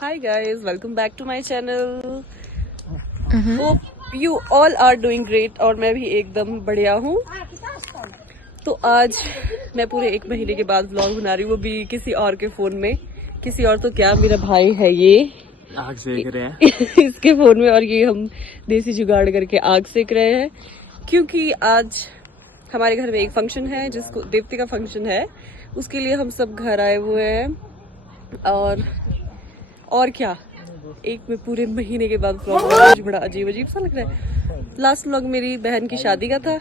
Hi guys, welcome back to my channel. Hope you all are doing great और मैं भी एकदम बढ़िया हूँ। तो आज मैं पूरे 1 महीने के बाद व्लॉग बना रही हूँ, वो भी किसी और के फोन में। किसी और तो क्या, मेरा भाई है ये, आग सेक रहे हैं इसके फोन में, और ये हम देसी जुगाड़ करके आग सेक रहे हैं क्योंकि आज हमारे घर में एक फंक्शन है, जिसको देवती का फंक्शन है, उसके लिए हम सब घर आए हुए हैं। और क्या, एक में पूरे महीने के बाद व्लॉग बड़ा अजीब अजीब सा लग रहा है। लास्ट व्लॉग मेरी बहन की शादी का था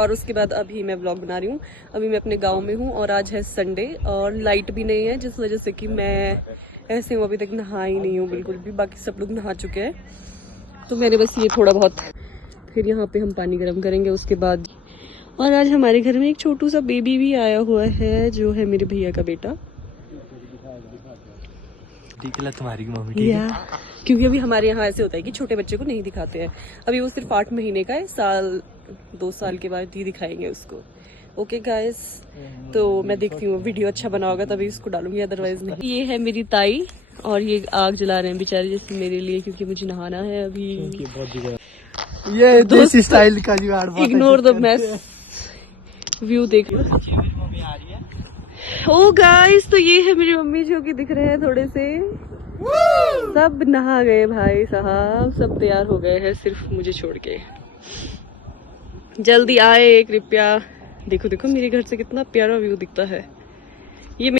और उसके बाद अभी मैं व्लॉग बना रही हूँ। अभी मैं अपने गांव में हूँ और आज है संडे और लाइट भी नहीं है, जिस वजह से कि मैं ऐसे हूँ, अभी तक नहा ही नहीं हूँ बिल्कुल भी। बाकी सब लोग नहा चुके हैं, तो मैंने बस ये थोड़ा बहुत, फिर यहाँ पे हम पानी गर्म करेंगे उसके बाद। और आज हमारे घर में एक छोटू सा बेबी भी आया हुआ है, जो है मेरे भैया का बेटा। तुम्हारी मम्मी ठीक है? क्योंकि अभी हमारे यहाँ ऐसे होता है कि छोटे बच्चे को नहीं दिखाते हैं। अभी वो सिर्फ 8 महीने का है, 2 साल के बाद ही दिखाएंगे उसको। ओके गाइस, तो मैं देखती हूँ वीडियो अच्छा बना होगा तभी इसको डालूंगी, अदरवाइज नहीं। ये है मेरी ताई और ये आग जला रहे हैं बेचारे, जैसे मेरे लिए, क्योंकि मुझे नहाना है अभी। ये देसी स्टाइल का जुगाड़। इग्नोर द मैस, व्यू देख लो। ओ गाइस, तो ये है मेरी मम्मी जो कि दिख रहे हैं थोड़े से। सब नहा गए भाई साहब, सब तैयार हो गए हैं, सिर्फ मुझे छोड़ के। जल्दी आए कृपया। देखो देखो मेरे घर से कितना प्यारा व्यू दिखता है। ये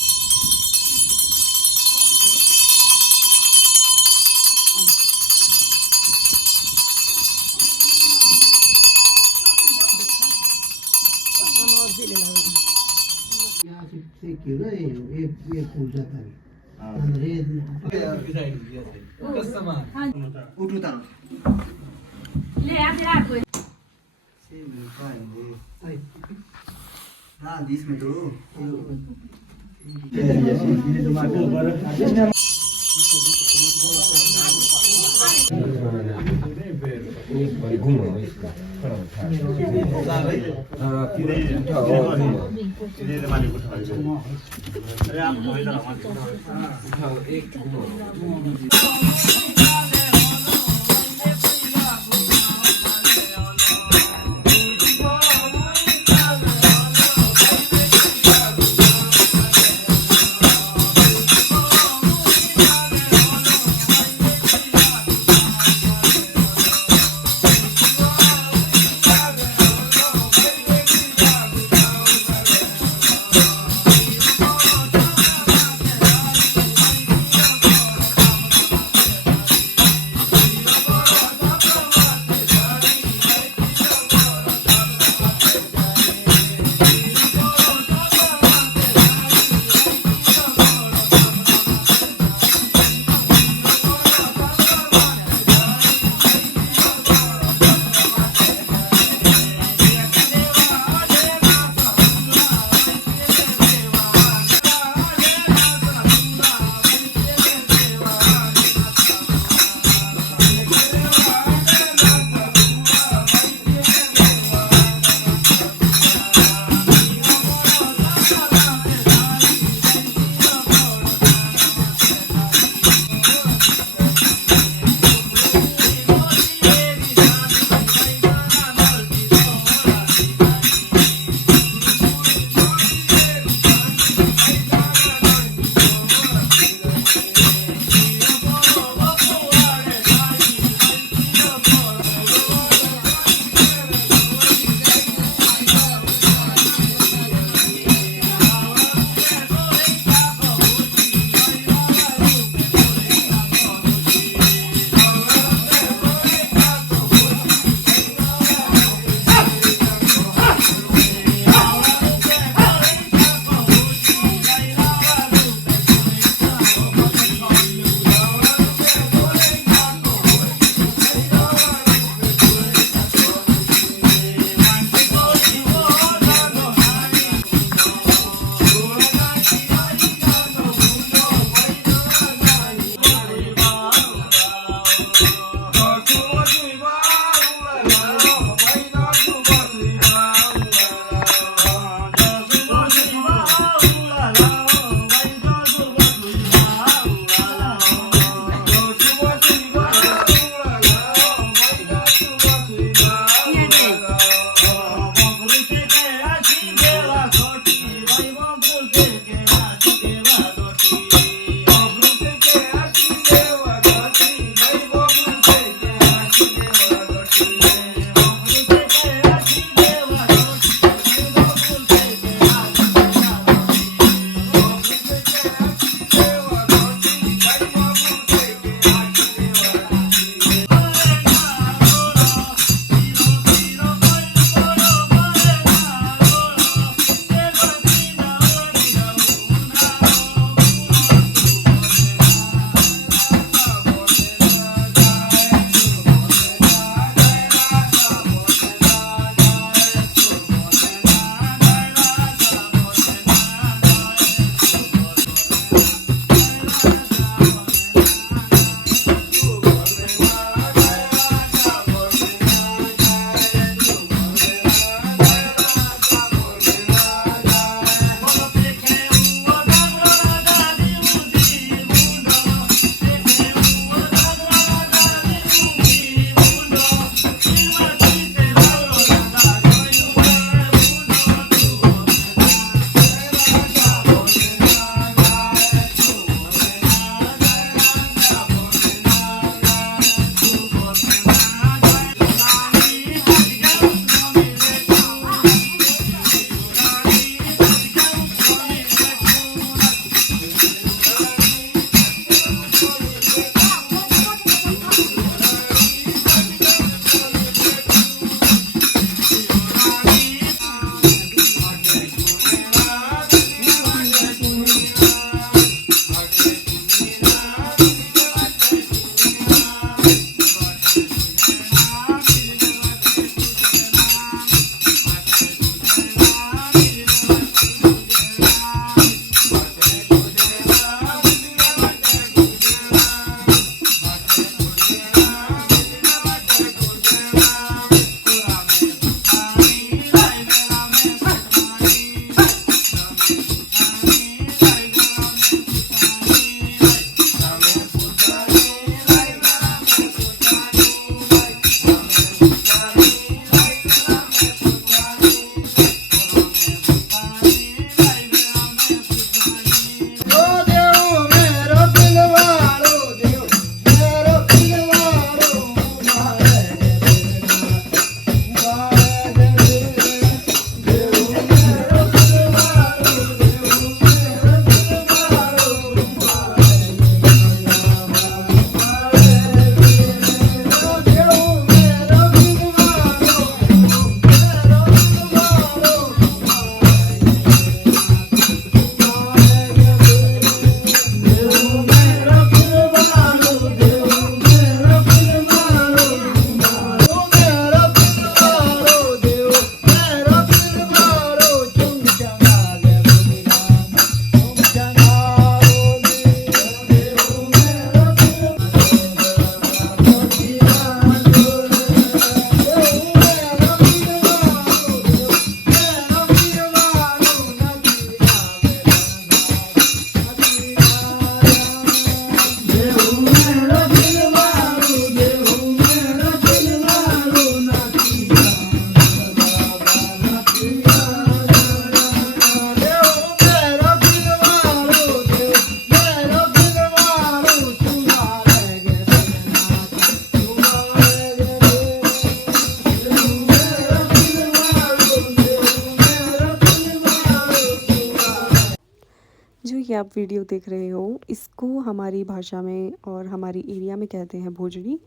जो ये आप वीडियो देख रहे हो इसको हमारी भाषा में और हमारी एरिया में कहते हैं भोजड़ी।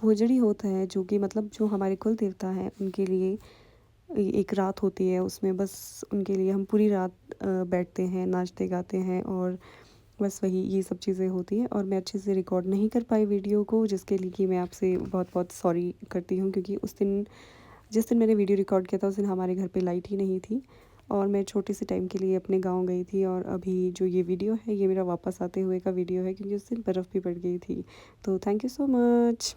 भोजड़ी होता है जो कि मतलब जो हमारे कुल देवता हैं उनके लिए एक रात होती है, उसमें बस उनके लिए हम पूरी रात बैठते हैं, नाचते गाते हैं और बस वही ये सब चीज़ें होती हैं। और मैं अच्छे से रिकॉर्ड नहीं कर पाई वीडियो को, जिसके लिए कि मैं आपसे बहुत बहुत सॉरी करती हूँ, क्योंकि उस दिन जिस दिन मैंने वीडियो रिकॉर्ड किया था उस दिन हमारे घर पे लाइट ही नहीं थी और मैं छोटे से टाइम के लिए अपने गांव गई थी। और अभी जो ये वीडियो है ये मेरा वापस आते हुए का वीडियो है, क्योंकि उस दिन बर्फ़ भी पड़ गई थी। तो थैंक यू सो मच।